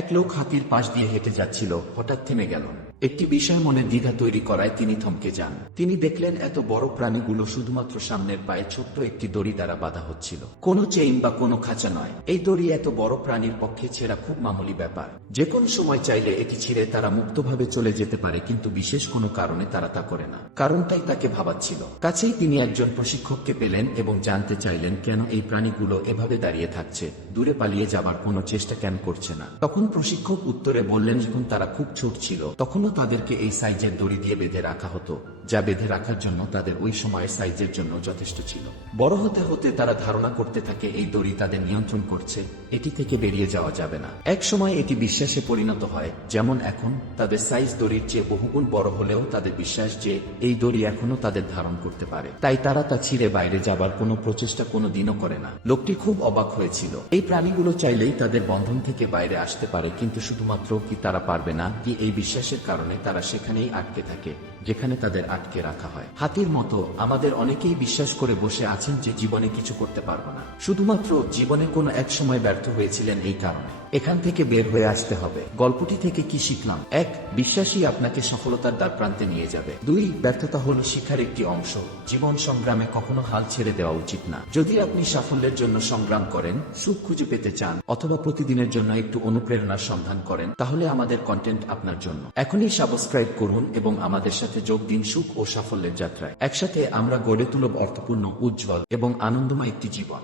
এক লোক হাতির পাশ দিয়ে হেঁটে যাচ্ছিল, হঠাৎ থেমে গেল। একটি বিষয় মনে দ্বিধা তৈরি করায় তিনি থমকে যান। তিনি দেখলেন এত বড় প্রাণীগুলো শুধুমাত্র সামনের পায়ে ছোট্ট একটি দড়ি দ্বারা বাঁধা হচ্ছিল। কোনো চেইন বা কোনো খাঁচা নয়। এই দড়ি এত বড় প্রাণীর পক্ষে ছেঁড়া খুব মামুলি ব্যাপার। যে কোনো সময় চাইলে এটি ছিঁড়ে তারা মুক্তভাবে চলে যেতে পারে, কিন্তু বিশেষ কোনো কারণে তারা তা করে না। কারণটাই তাকে ভাবাচ্ছিল। কাছেই তিনি একজন প্রশিক্ষককে পেলেন এবং জানতে চাইলেন কেন এই প্রাণীগুলো এভাবে দাঁড়িয়ে থাকছে, দূরে পালিয়ে যাবার কোনো চেষ্টা কেন করছে না। তখন প্রশিক্ষক উত্তরে বললেন, যখন তারা খুব ছোট ছিল তখনও তাদেরকে এই সাইজের দড়ি দিয়ে বেঁধে রাখা হতো, যা বেঁধে রাখার জন্য তাদের ওই সময়ের সাইজের জন্য যথেষ্ট ছিল। বড় হতে হতে তারা ধারণা করতে থাকে এই দড়ি তাদের নিয়ন্ত্রণ করছে, এটি থেকে বেরিয়ে যাওয়া যাবে না। এক সময় এটি বিশ্বাসে পরিণত হয়, যেমন এখন তাদের সাইজ দড়ির চেয়ে বহুগুণ বড় হলেও তাদের বিশ্বাস যে এই দড়ি এখনো তাদের ধারণ করতে পারে। তাই তারা তা ছিঁড়ে বাইরে যাবার কোনো প্রচেষ্টা কোনো দিনও করে না। লোকটি খুব অবাক হয়েছিল। এই প্রাণীগুলো চাইলেই তাদের বন্ধন থেকে বাইরে আসতে পারে, কিন্তু শুধুমাত্র কি তারা পারবে না, কি এই বিশ্বাসের কারণে তারা সেখানেই আটকে থাকে যেখানে তাদের আটকে রাখা হয়। হাতির মতো আমাদের অনেকেই বিশ্বাস করে বসে আছেন যে জীবনে কিছু করতে পারবো না, শুধুমাত্র জীবনে কোনো এক সময় ব্যর্থ হয়েছিলেন এই কারণে। এখান থেকে বের হয়ে আসতে হবে। গল্পটি থেকে কি শিখলাম? 1. বিশ্বাসই আপনাকে সফলতার দ্বার প্রান্তে নিয়ে যাবে। 2. ব্যর্থতা হলো শিক্ষার একটি অংশ। জীবন সংগ্রামে কখনো হাল ছেড়ে দেওয়া উচিত না। যদি আপনি সাফল্যের জন্য সংগ্রাম করেন, সুখ খুঁজে পেতে চান, অথবা প্রতিদিনের জন্য একটু অনুপ্রেরণার সন্ধান করেন, তাহলে আমাদের কন্টেন্ট আপনার জন্য। এখনই সাবস্ক্রাইব করুন এবং আমাদের সাথে যোগ দিন সুখ ও সাফল্যের যাত্রায়। একসাথে আমরা গড়ে তুলব অর্থপূর্ণ, উজ্জ্বল এবং আনন্দময় একটি জীবন।